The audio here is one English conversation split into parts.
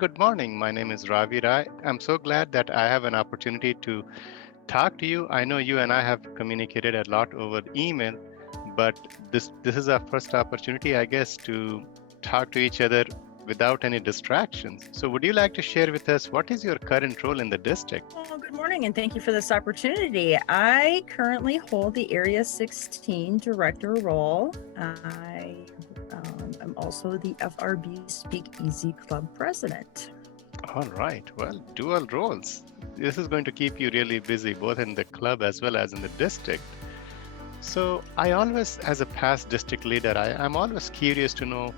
good morning. My name is Ravi Rai. I'm so glad that I have an opportunity to talk to you. I know you and I have communicated a lot over email, but this is our first opportunity, I guess, to talk to each other without any distractions. So would you like to share with us what is your current role in the district? Well, good morning, and thank you for this opportunity. I currently hold the Area 16 director role. I am also the FRB Speakeasy Club president. All right. Well, dual roles. This is going to keep you really busy, both in the club as well as in the district. So I always, as a past district leader, I'm always curious to know,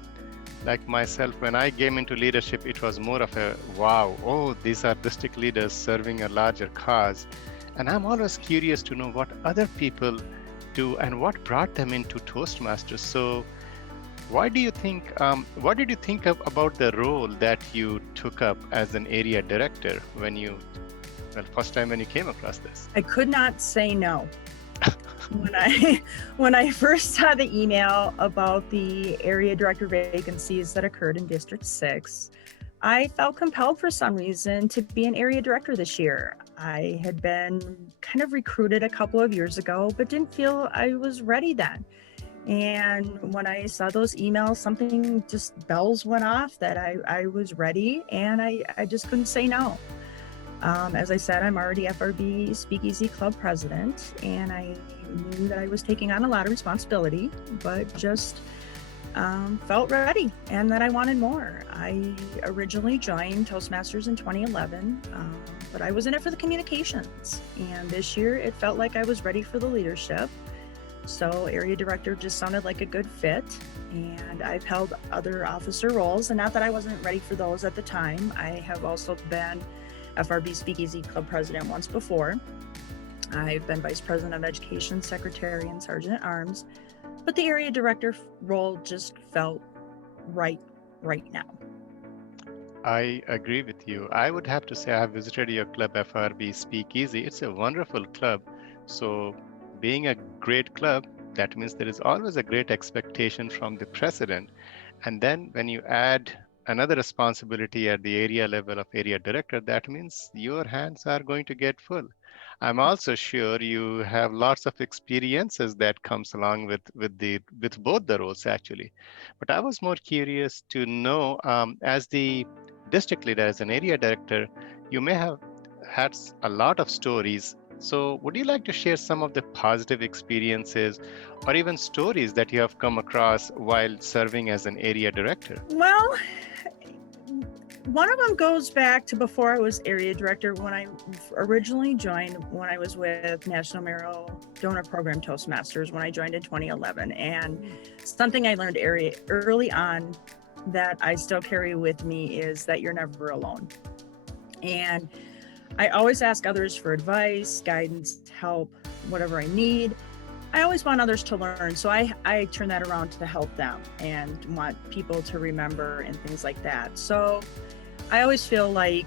like myself, when I came into leadership, it was more of a wow, oh, these are district leaders serving a larger cause. And I'm always curious to know what other people do and what brought them into Toastmasters. So what did you think about the role that you took up as an area director first time when you came across this? I could not say no. When I first saw the email about the area director vacancies that occurred in District 6, I felt compelled for some reason to be an area director this year. I had been kind of recruited a couple of years ago, but didn't feel I was ready then. And when I saw those emails, something just bells went off that I was ready, and I just couldn't say no. As I said, I'm already FRB Speakeasy Club president, and I knew that I was taking on a lot of responsibility, but just felt ready and that I wanted more. I originally joined Toastmasters in 2011, but I was in it for the communications. And this year it felt like I was ready for the leadership. So area director just sounded like a good fit, and I've held other officer roles, and not that I wasn't ready for those at the time. I have also been FRB Speakeasy Club president once before. I've been vice president of education, secretary, and sergeant at arms, but the area director role just felt right now. I agree with you. I would have to say I have visited your club, FRB Speakeasy. It's a wonderful club. So being a great club, that means there is always a great expectation from the president. And then when you add another responsibility at the area level of area director, that means your hands are going to get full. I'm also sure you have lots of experiences that comes along with both the roles actually. But I was more curious to know, as the district leader, as an area director, you may have had a lot of stories. So would you like to share some of the positive experiences or even stories that you have come across while serving as an area director? Well, one of them goes back to before I was area director, when I originally joined, when I was with National Mayoral Donor Program Toastmasters, when I joined in 2011. And something I learned early on that I still carry with me is that you're never alone. And I always ask others for advice, guidance, help, whatever I need. I always want others to learn, so I turn that around to help them and want people to remember and things like that. So I always feel like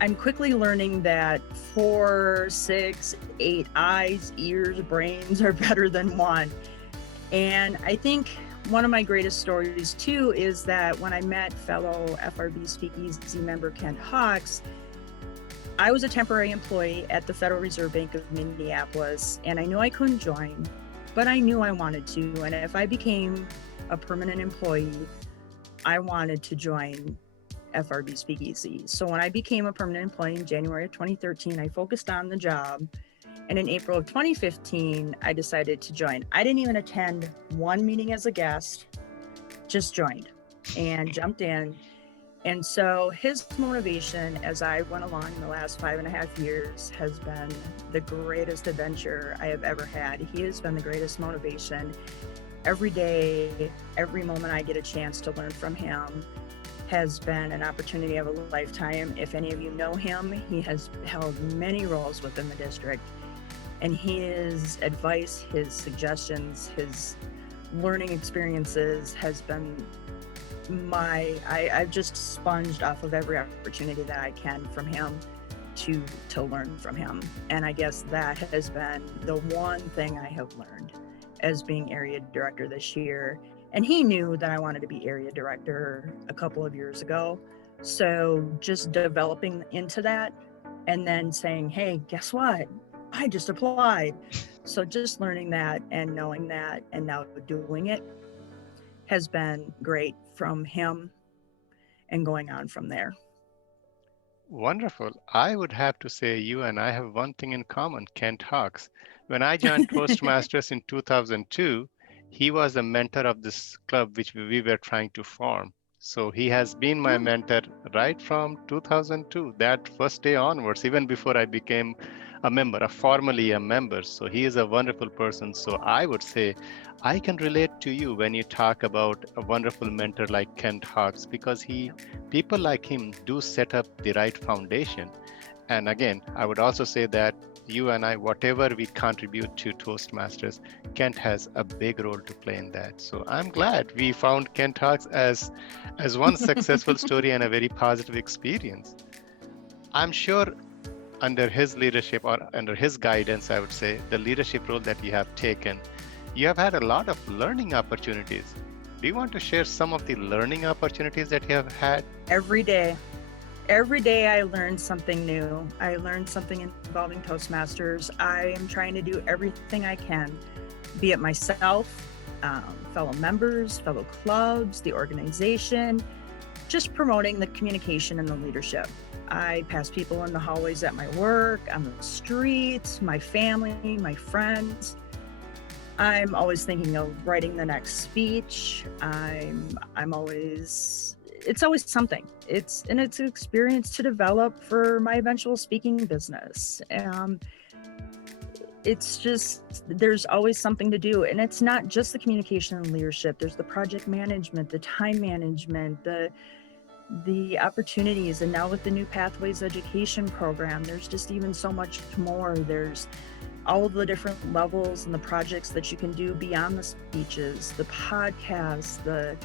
I'm quickly learning that 4, 6, 8 eyes, ears, brains are better than one. And I think one of my greatest stories too is that when I met fellow FRB Speakeasy member Kent Hawks, I was a temporary employee at the Federal Reserve Bank of Minneapolis, and I knew I couldn't join, but I knew I wanted to. And if I became a permanent employee, I wanted to join FRB Speakeasy. So when I became a permanent employee in January of 2013, I focused on the job. And in April of 2015, I decided to join. I didn't even attend one meeting as a guest, just joined and jumped in. And so his motivation as I went along in the last 5.5 years has been the greatest adventure I have ever had. He has been the greatest motivation. Every day, every moment I get a chance to learn from him has been an opportunity of a lifetime. If any of you know him, he has held many roles within the district. And his advice, his suggestions, his learning experiences has been I've just sponged off of every opportunity that I can from him to learn from him. And I guess that has been the one thing I have learned as being area director this year. And he knew that I wanted to be area director a couple of years ago, So just developing into that and then saying, hey, guess what? I just applied. So just learning that and knowing that and now doing it has been great from him and going on from there. Wonderful. I would have to say you and I have one thing in common, Kent Hawks. When I joined Toastmasters in 2002, he was a mentor of this club which we were trying to form. So he has been my Oh, mentor right from 2002, that first day onwards, even before I became a member, formally a member. So he is a wonderful person. So I would say I can relate to you when you talk about a wonderful mentor like Kent Hawks because people like him do set up the right foundation. And again, I would also say that you and I, whatever we contribute to Toastmasters, Kent has a big role to play in that. So I'm glad we found Kent Hawks as one successful story and a very positive experience. I'm sure under his leadership or under his guidance, I would say, the leadership role that you have taken, you have had a lot of learning opportunities. Do you want to share some of the learning opportunities that you have had? every day. Every day I learn something new. I learn something involving Toastmasters. I am trying to do everything I can, be it myself, fellow members, fellow clubs, the organization, just promoting the communication and the leadership. I pass people in the hallways at my work, on the streets, my family, my friends. I'm always thinking of writing the next speech. I'm always it's always something. It's an experience to develop for my eventual speaking business. It's just there's always something to do, and it's not just the communication and leadership. There's the project management, the time management, the opportunities, and now with the new Pathways Education program, there's just even so much more. There's all of the different levels and the projects that you can do beyond the speeches, the podcasts, the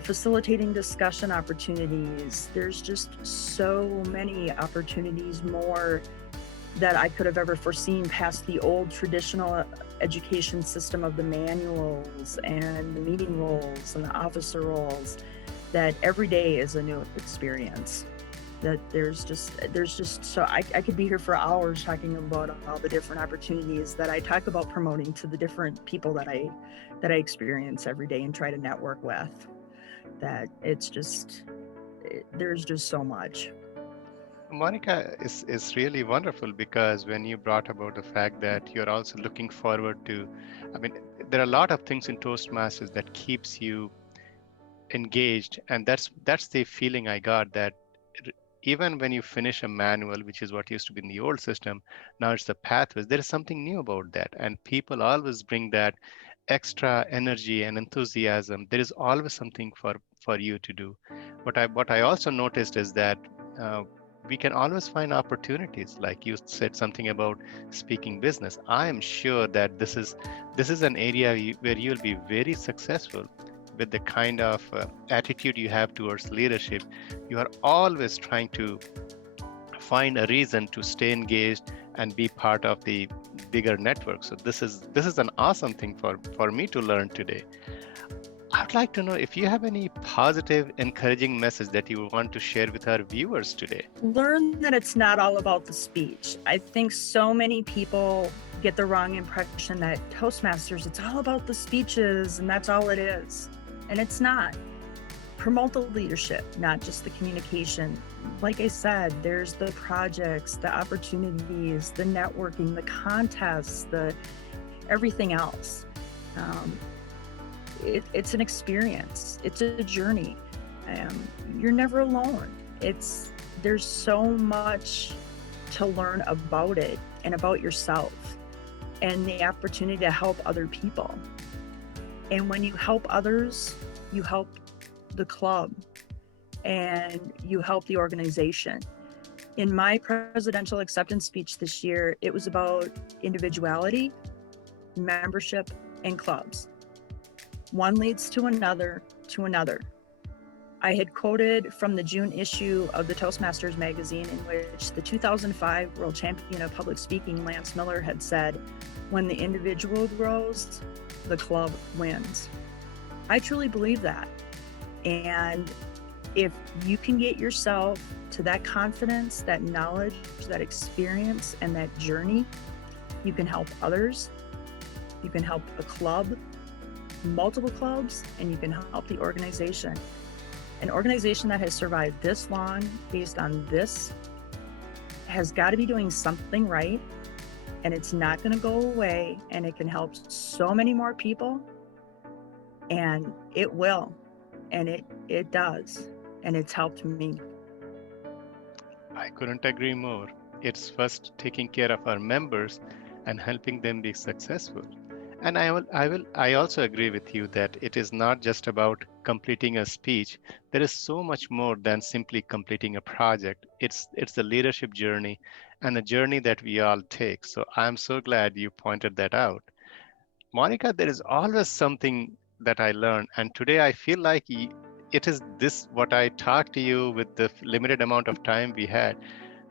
facilitating discussion opportunities. There's just so many opportunities more that I could have ever foreseen past the old traditional education system of the manuals and the meeting roles and the officer roles, that every day is a new experience. That there's just so I could be here for hours talking about all the different opportunities that I talk about promoting to the different people that I experience every day and try to network with. That there's just so much. Monica is really wonderful because when you brought about the fact that you're also looking forward to, I mean, there are a lot of things in Toastmasters that keeps you engaged, and that's the feeling I got that even when you finish a manual, which is what used to be in the old system, now it's the pathways. There is something new about that, and people always bring that extra energy and enthusiasm. There is always something for you to do. What I also noticed is that uh, we can always find opportunities. Like you said something about speaking business. I am sure that this is an area where you'll be very successful with the kind of attitude you have towards leadership. You are always trying to find a reason to stay engaged and be part of the bigger network. So this is an awesome thing for me to learn today. I'd like to know if you have any positive, encouraging message that you want to share with our viewers today. Learn that it's not all about the speech. I think so many people get the wrong impression that Toastmasters, it's all about the speeches and that's all it is. And it's not. Promote the leadership, not just the communication. Like I said, there's the projects, the opportunities, the networking, the contests, the everything else. It's an experience. It's a journey. You're never alone. There's so much to learn about it and about yourself and the opportunity to help other people. And when you help others, you help the club and you help the organization. In my presidential acceptance speech this year, it was about individuality, membership, and clubs. One leads to another, to another. I had quoted from the June issue of the Toastmasters magazine, in which the 2005 world champion of public speaking, Lance Miller, had said, "When the individual grows, the club wins." I truly believe that. And if you can get yourself to that confidence, that knowledge, that experience, and that journey, you can help others. You can help a club, multiple clubs, and you can help the organization. An organization that has survived this long based on this has got to be doing something right, and it's not going to go away, and it can help so many more people, and it will, and it does, and it's helped me. I couldn't agree more. It's first taking care of our members and helping them be successful. And I also agree with you that it is not just about completing a speech. There is so much more than simply completing a project. It's the leadership journey and the journey that we all take. So I'm so glad you pointed that out. Monica, there is always something that I learn, and today I feel like it is this what I talked to you with the limited amount of time we had.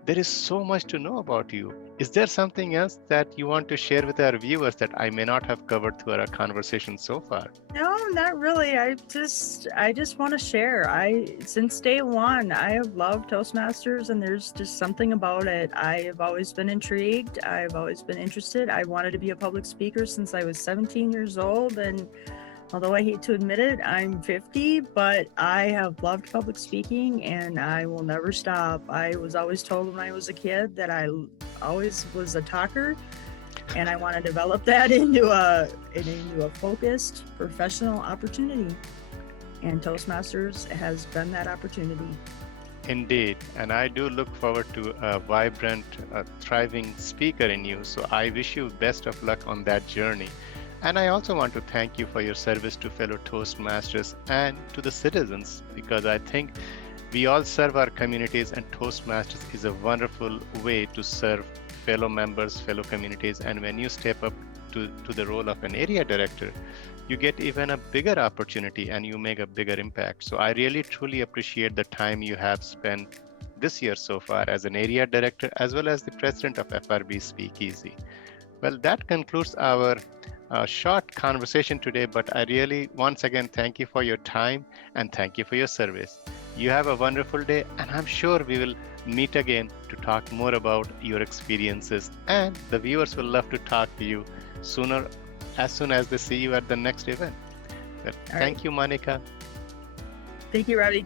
There is so much to know about you. Is there something else that you want to share with our viewers that I may not have covered through our conversation so far? No, not really. I just want to share. Since day one, I have loved Toastmasters, and there's just something about it. I have always been intrigued. I've always been interested. I wanted to be a public speaker since I was 17 years old, and although I hate to admit it, I'm 50, but I have loved public speaking, and I will never stop. I was always told when I was a kid that I always was a talker, and I want to develop that into a focused professional opportunity. And Toastmasters has been that opportunity. Indeed, and I do look forward to a vibrant, thriving speaker in you. So I wish you best of luck on that journey. And I also want to thank you for your service to fellow Toastmasters and to the citizens, because I think we all serve our communities, and Toastmasters is a wonderful way to serve fellow members, fellow communities. And when you step up to the role of an area director, you get even a bigger opportunity and you make a bigger impact. So I really truly appreciate the time you have spent this year so far as an area director, as well as the president of FRB Speakeasy. Well, that concludes our short conversation today, but I really once again thank you for your time and thank you for your service. You have a wonderful day, and I'm sure we will meet again to talk more about your experiences, and the viewers will love to talk to you as soon as they see you at the next event. Well, thank you, Monica. Thank you, Ravi.